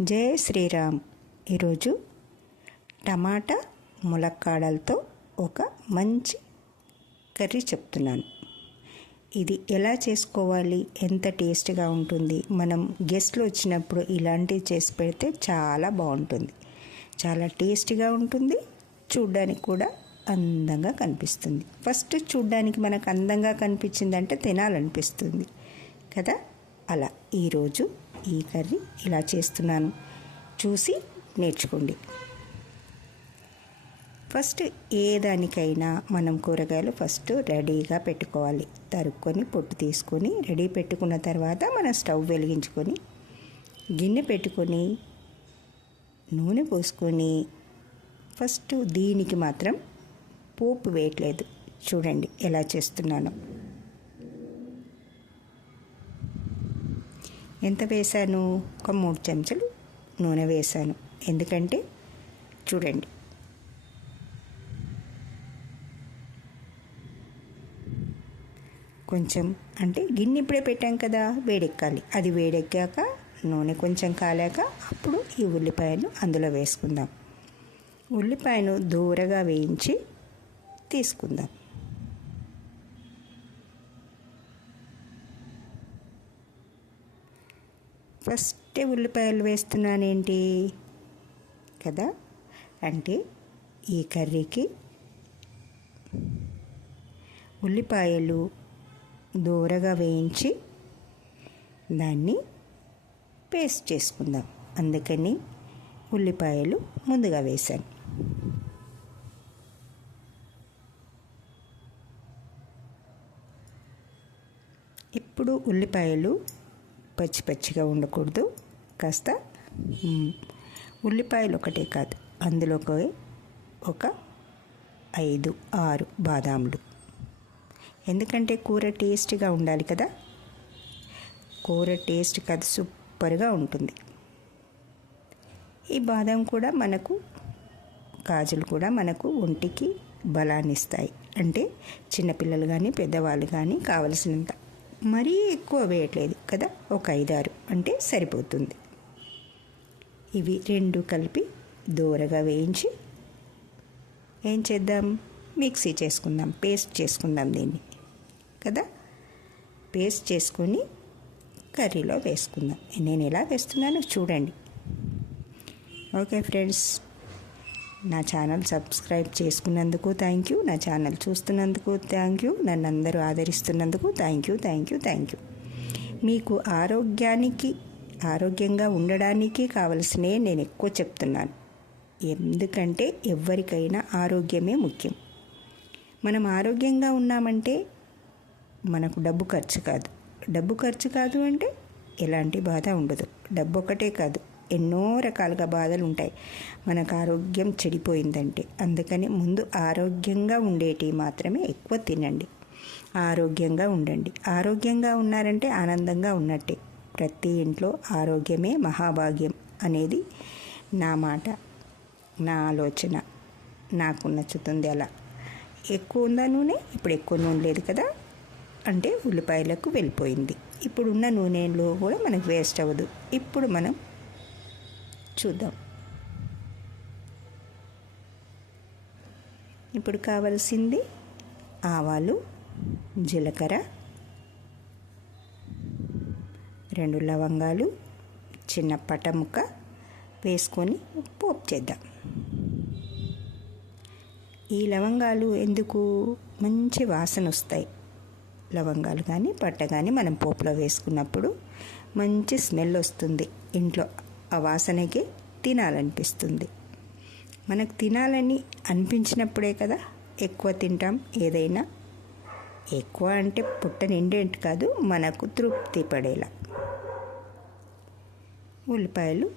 జై శ్రీరామ్. ఈరోజు టమాటా ములక్కాడలతో ఒక మంచి కర్రీ చెప్తున్నాను. ఇది ఎలా చేసుకోవాలి? ఎంత టేస్ట్గా ఉంటుంది? మనం గెస్ట్లు వచ్చినప్పుడు ఇలాంటివి చేసి పెడితే చాలా బాగుంటుంది. చాలా టేస్టీగా ఉంటుంది. చూడ్డానికి కూడా అందంగా కనిపిస్తుంది. ఫస్ట్ చూడ్డానికి మనకు అందంగా కనిపించిందంటే తినాలనిపిస్తుంది కదా? అలా ఈరోజు ఈ కర్రీ ఇలా చేస్తున్నాను. చూసి నేర్చుకోండి. ఫస్ట్ ఏ దానికైనా మనం కూరగాయలు ఫస్ట్ రెడీగా పెట్టుకోవాలి. తరుక్కొని పొట్టు తీసుకొని రెడీ పెట్టుకున్న తర్వాత మనం స్టవ్ వెలిగించుకొని గిన్నె పెట్టుకొని నూనె పోసుకొని ఫస్ట్ దీనికి మాత్రం పోపు వేయట్లేదు. చూడండి ఎలా చేస్తున్నానో. ఎంత వేశాను? ఒక మూడు చెంచాలు నూనె వేశాను. ఎందుకంటే చూడండి. కొంచెం అంటే గిన్నె ఇప్పుడే పెట్టాం కదా వేడెక్కాలి. అది వేడెక్కాక నూనె కొంచెం కాలాక అప్పుడు ఈ ఉల్లిపాయను అందులో వేసుకుందాం. ఉల్లిపాయను దూరగా వేయించి తీసుకుందాం. ఫస్ట్ ఉల్లిపాయలు వేస్తున్నానేంటి? కదా? అంటే ఈ కర్రీకి ఉల్లిపాయలు దూరగా వేయించి దాన్ని పేస్ట్ చేసుకుందాం. అందుకని ఉల్లిపాయలు ముందుగా వేశాను. ఇప్పుడు ఉల్లిపాయలు పచ్చి పచ్చిగా ఉండకూడదు. కాస్త ఉల్లిపాయలు ఒకటే కాదు. అందులోకి ఒక ఐదు ఆరు బాదాములు. ఎందుకంటే కూర టేస్ట్గా ఉండాలి కదా? కూర టేస్ట్ కాదు సూపర్గా ఉంటుంది. ఈ బాదం కూడా మనకు కాజులు కూడా మనకు ఒంటికి బలాన్ని ఇస్తాయి అంటే చిన్నపిల్లలు కానీ పెద్దవాళ్ళు కానీ కావలసినంత. మరీ ఎక్కువ వేయట్లేదు కదా ఒక ఐదారు అంటే సరిపోతుంది. ఇవి రెండు కలిపి దూరగా వేయించి ఏం చేద్దాం? మిక్సీ చేసుకుందాం పేస్ట్ చేసుకుందాం దీన్ని కదా? పేస్ట్ చేసుకొని కర్రీలో వేసుకుందాం. నేను ఎలా వేస్తున్నానో చూడండి. ఓకే ఫ్రెండ్స్ నా ఛానల్ సబ్స్క్రైబ్ చేసుకున్నందుకు థ్యాంక్ యూ నా ఛానల్ చూస్తున్నందుకు థ్యాంక్ యూ నన్ను అందరూ ఆదరిస్తున్నందుకు thank you thank you thank you మీకు ఆరోగ్యానికి ఆరోగ్యంగా ఉండడానికి కావలసినవి నేను ఎక్కువ చెప్తున్నాను. ఎందుకంటే ఎవరికైనా ఆరోగ్యమే ముఖ్యం. మనం ఆరోగ్యంగా ఉన్నామంటే మనకు డబ్బు ఖర్చు కాదు. డబ్బు ఖర్చు కాదు అంటే ఎలాంటి బాధ ఉండదు. డబ్బు ఒకటే కాదు. ఎన్నో రకాలుగా బాధలు ఉంటాయి మనకు ఆరోగ్యం చెడిపోయిందంటే. అందుకని ముందు ఆరోగ్యంగా ఉండేటివి మాత్రమే ఎక్కువ తినండి. ఆరోగ్యంగా ఉండండి. ఆరోగ్యంగా ఉన్నారంటే ఆనందంగా ఉన్నట్టే. ప్రతి ఇంట్లో ఆరోగ్యమే మహాభాగ్యం అనేది నా మాట నా ఆలోచన. నాకు నచ్చుతుంది అలా. ఎక్కువ ఉందా నూనె ఇప్పుడు ఎక్కువ నూనె లేదు కదా? అంటే ఉల్లిపాయలకు వెళ్ళిపోయింది. ఇప్పుడున్న నూనెలో కూడా మనకు వేస్ట్ అవ్వదు. ఇప్పుడు మనం చూద్దాం. ఇప్పుడు కావలసింది ఆవాలు జీలకర్ర రెండు లవంగాలు చిన్న పటముక్క వేసుకొని పోపు చేద్దాం. ఈ లవంగాలు ఎందుకు? మంచి వాసన వస్తాయి. లవంగాలు కానీ పట్ట కానీ మనం పోపులో వేసుకున్నప్పుడు మంచి స్మెల్ వస్తుంది ఇంట్లో. ఆ వాసనకే తినాలనిపిస్తుంది. మనకు తినాలని అనిపించినప్పుడే కదా ఎక్కువ తింటాం ఏదైనా. ఎక్కువ అంటే పుట్ట నిండేంటి కాదు మనకు తృప్తి పడేలా. ఉల్లిపాయలు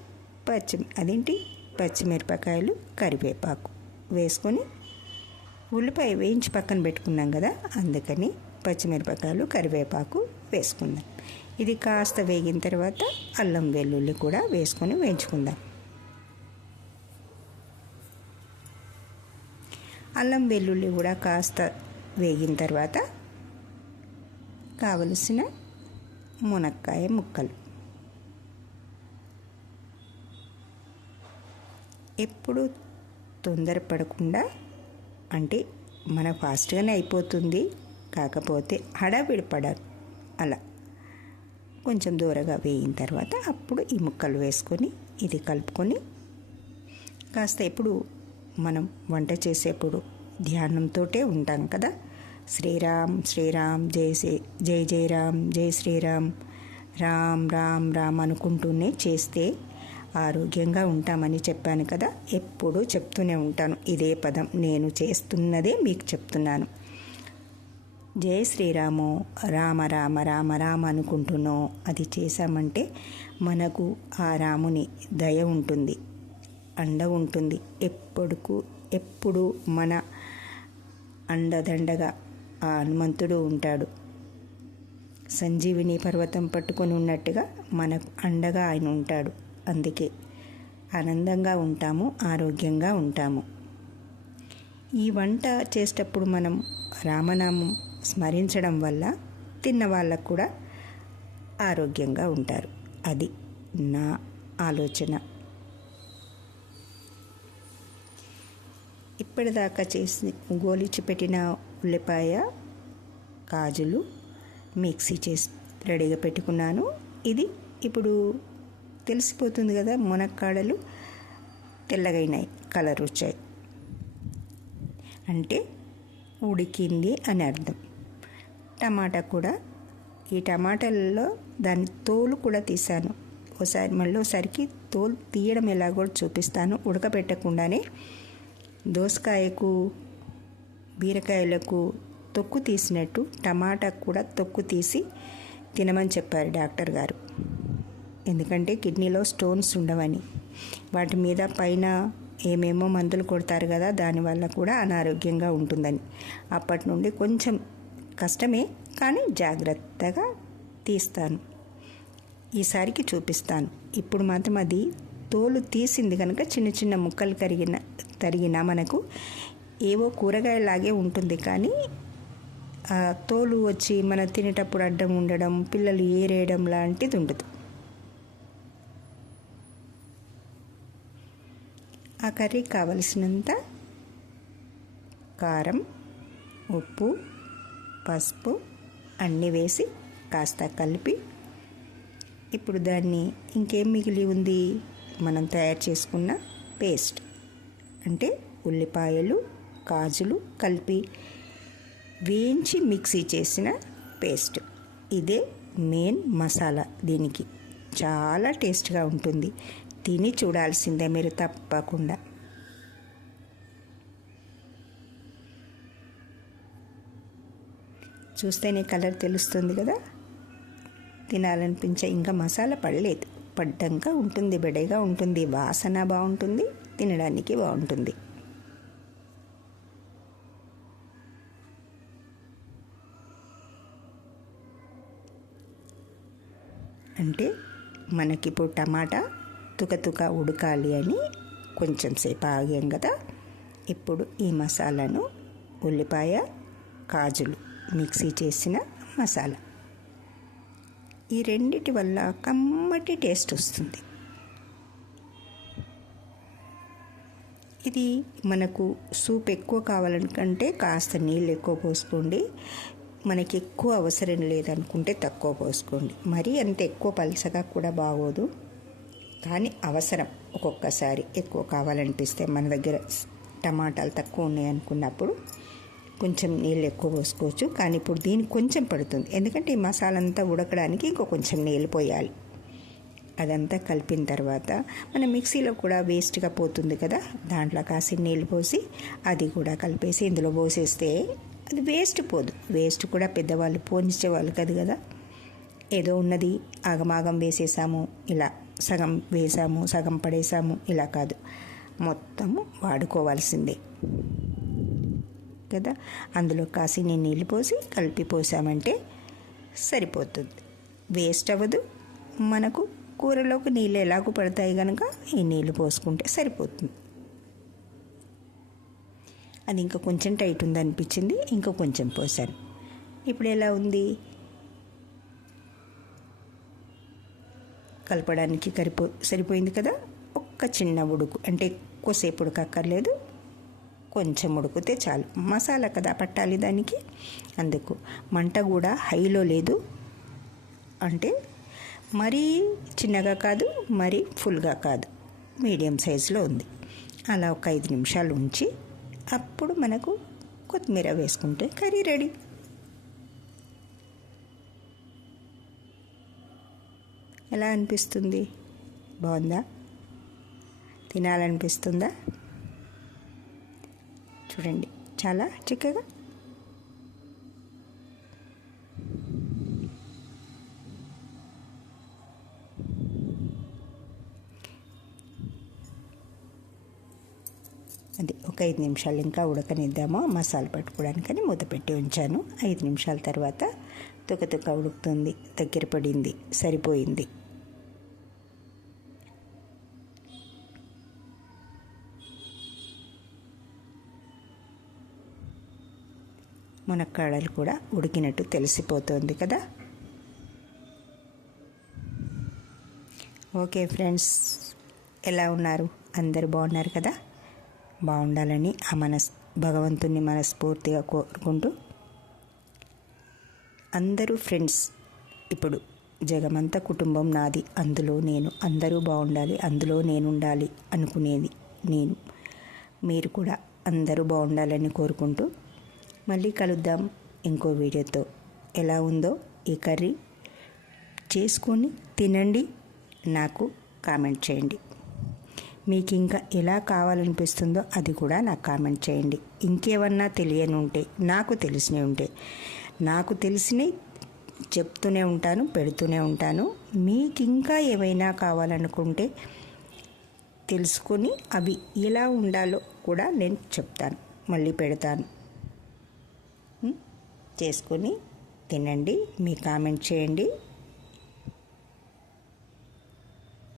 పచ్చి అదేంటి? పచ్చిమిరపకాయలు కరివేపాకు వేసుకొని ఉల్లిపాయ వేయించి పక్కన పెట్టుకున్నాం కదా అందుకని పచ్చిమిరపకాయలు కరివేపాకు వేసుకుందాం. ఇది కాస్త వేగిన తర్వాత అల్లం వెల్లుల్లి కూడా వేసుకొని వేయించుకుందాం. అల్లం వెల్లుల్లి కూడా కాస్త వేగిన తర్వాత కావలసిన మునక్కాయ ముక్కలు. ఎప్పుడు తొందరపడకుండా అంటే మన ఫాస్ట్గానే అయిపోతుంది. కాకపోతే హడావిడి పడాలి. అలా. కొంచెం దూరగా వేయిన తర్వాత అప్పుడు ఈ ముక్కలు వేసుకొని ఇది కలుపుకొని కాస్త ఎప్పుడు మనం వంట చేసేప్పుడు ధ్యానంతో ఉంటాం కదా. శ్రీరామ్ శ్రీరామ్ జై శ్రీ జై జై రామ్ జై శ్రీరామ్ రామ్ రామ్ రామ్ అనుకుంటూనే చేస్తే ఆరోగ్యంగా ఉంటామని చెప్పాను కదా. ఎప్పుడూ చెప్తూనే ఉంటాను. ఇదే పదం నేను చేస్తున్నదే మీకు చెప్తున్నాను. జయ శ్రీరాము. రామ రామ రామ రామ అనుకుంటున్నాం అది చేశామంటే మనకు ఆ రాముని దయ ఉంటుంది అండ ఉంటుంది. ఎప్పుడుకు ఎప్పుడు మన అండదండగా ఆ హనుమంతుడు ఉంటాడు. సంజీవిని పర్వతం పట్టుకొని ఉన్నట్టుగా మనకు అండగా ఆయన ఉంటాడు. అందుకే ఆనందంగా ఉంటాము ఆరోగ్యంగా ఉంటాము. ఈ వంట చేసేటప్పుడు మనం రామనామం స్మరించడం వల్ల తిన్న వాళ్ళకు కూడా ఆరోగ్యంగా ఉంటారు. అది నా ఆలోచన. ఇప్పటిదాకా చేసి గోలిచి పెట్టిన ఉల్లిపాయ కాజులు మిక్సీ చేసి రెడీగా పెట్టుకున్నాను. ఇది ఇప్పుడు తెలిసిపోతుంది కదా మునక్కాడలు తెల్లగైనాయి కలర్ వచ్చాయి. అంటే ఉడికింది అని అర్థం. టమాటా కూడా ఈ టమాటాలలో దాని తోలు కూడా తీసాను. ఒకసారి మళ్ళీ ఒకసారికి తోలు తీయడం ఎలా కూడా చూపిస్తాను. ఉడకబెట్టకుండానే దోసకాయకు బీరకాయలకు తొక్కు తీసినట్టు టమాటా కూడా తొక్కు తీసి తినమని చెప్పారు డాక్టర్ గారు. ఎందుకంటే కిడ్నీలో స్టోన్స్ ఉండవని. వాటి మీద పైన ఏమేమో మందులు కొడతారు కదా దానివల్ల కూడా అనారోగ్యంగా ఉంటుందని. అప్పటి నుండి కొంచెం కష్టమే కానీ జాగ్రత్తగా తీస్తాను. ఈసారికి చూపిస్తాను. ఇప్పుడు మాత్రం అది తోలు తీసింది కనుక చిన్న చిన్న ముక్కలు కరిగిన తరిగిన మనకు ఏవో కూరగాయలాగే ఉంటుంది. కానీ ఆ తోలు వచ్చి మనం తినేటప్పుడు అడ్డం ఉండడం పిల్లలు ఏరేయడం లాంటిది ఉండదు. ఆ కర్రీ కావలసినంత కారం ఉప్పు పసుపు అన్నీ వేసి కాస్త కలిపి ఇప్పుడు దాన్ని ఇంకేం మిగిలి ఉంది? మనం తయారు చేసుకున్న పేస్ట్. అంటే ఉల్లిపాయలు కాజులు కలిపి వేయించి మిక్సీ చేసిన పేస్ట్. ఇదే మెయిన్ మసాలా దీనికి. చాలా టేస్ట్గా ఉంటుంది. తిని చూడాల్సిందే మీరు తప్పకుండా. చూస్తేనే కలర్ తెలుస్తుంది కదా. తినాలనిపించే ఇంకా మసాలా పడలేదు. పడ్డంగా ఉంటుంది బెడగా ఉంటుంది వాసన బాగుంటుంది తినడానికి బాగుంటుంది. అంటే మనకిప్పుడు టమాటా తుకతుక ఉడకాలి అని కొంచెం సేపు ఆగాం కదా. ఇప్పుడు ఈ మసాలాను ఉల్లిపాయ కాజులు మిక్సీ చేసిన మసాలా. ఈ రెండిటి వల్ల కమ్మటి టేస్ట్ వస్తుంది. ఇది మనకు సూప్ ఎక్కువ కావాలనుకంటే కాస్త నీళ్ళు ఎక్కువ పోసుకోండి. మనకి ఎక్కువ అవసరం లేదనుకుంటే తక్కువ పోసుకోండి. మరీ అంత ఎక్కువ పలసగా కూడా బాగోదు. కానీ అవసరం ఒక్కొక్కసారి ఎక్కువ కావాలనిపిస్తే మన దగ్గర టమాటాలు తక్కువ ఉన్నాయి అనుకున్నప్పుడు కొంచెం నీళ్ళు ఎక్కువ పోసుకోవచ్చు. కానీ ఇప్పుడు దీనికి కొంచెం పడుతుంది. ఎందుకంటే ఈ మసాలా అంతా ఉడకడానికి ఇంకో కొంచెం నీళ్ళు పోయాలి. అదంతా కలిపిన తర్వాత మన మిక్సీలో కూడా వేస్ట్గా పోతుంది కదా. దాంట్లో కాసి నీళ్ళు పోసి అది కూడా కలిపేసి ఇందులో పోసేస్తే అది వేస్ట్ పోదు. వేస్ట్ కూడా పెద్దవాళ్ళు పోనిచ్చేవాళ్ళు కాదు కదా. ఏదో ఉన్నది ఆగమాగం వేసేసాము ఇలా సగం వేసాము సగం పడేసాము ఇలా కాదు. మొత్తము వాడుకోవాల్సిందే. కదా? అందులో కాసి నేను నీళ్ళు పోసి కలిపి పోసామంటే సరిపోతుంది. వేస్ట్ అవ్వదు. మనకు కూరలోకి నీళ్ళు ఎలాగో పడతాయి కనుక ఈ నీళ్ళు పోసుకుంటే సరిపోతుంది. అది ఇంకా కొంచెం టైట్ ఉంది అనిపించింది ఇంకా కొంచెం పోసాను. ఇప్పుడు ఎలా ఉంది? కలపడానికి కరిపో సరిపోయింది కదా? ఒక్క చిన్న ఉడుకు. అంటే ఎక్కువసేపు ఉడకక్కర్లేదు. కొంచెం ఉడికితే చాలు. మసాలా కదా పట్టాలి దానికి? అందుకు. మంట కూడా హైలో లేదు. అంటే మరీ చిన్నగా కాదు మరీ ఫుల్గా కాదు. మీడియం సైజులో ఉంది. అలా ఒక ఐదు నిమిషాలు ఉంచి అప్పుడు మనకు కొత్తిమీర వేసుకుంటే కర్రీ రెడీ. ఎలా అనిపిస్తుంది? బాగుందా? తినాలనిపిస్తుందా? చూడండి. చాలా చిక్కగా. అది ఒక ఐదు నిమిషాలు ఇంకా ఉడకనిద్దాము. మసాలా పట్టుకోవడానికని మూత పెట్టి ఉంచాను. ఐదు నిమిషాల తర్వాత తుక తుక ఉడుకుతుంది. దగ్గర పడింది. సరిపోయింది. మునక్కాడలు కూడా ఉడికినట్టు తెలిసిపోతుంది కదా? ఓకే ఫ్రెండ్స్ ఎలా ఉన్నారు? అందరు బాగున్నారు కదా? బాగుండాలని ఆ మనస్ భగవంతుని మనస్ఫూర్తిగా కోరుకుంటూ అందరూ ఫ్రెండ్స్ ఇప్పుడు జగమంత కుటుంబం నాది. అందులో నేను అందరూ బాగుండాలి అందులో నేను ఉండాలి అనుకునేది నేను. మీరు కూడా అందరూ బాగుండాలని కోరుకుంటూ మళ్ళీ కలుద్దాం ఇంకో వీడియోతో. ఎలా ఉందో ఈ కర్రీ చేసుకొని తినండి నాకు కామెంట్ చేయండి. మీకు ఇంకా ఎలా కావాలనిపిస్తుందో అది కూడా నాకు కామెంట్ చేయండి. ఇంకేమన్నా తెలియని ఉంటే నాకు తెలిసినవి ఉంటే నాకు తెలిసినవి చెప్తూనే ఉంటాను పెడుతూనే ఉంటాను. మీకు ఇంకా ఏమైనా కావాలనుకుంటే తెలుసుకొని అవి ఎలా ఉండాలో కూడా నేను చెప్తాను. మళ్ళీ పెడతాను. చేసుకొని తినండి మీ కామెంట్ చేయండి.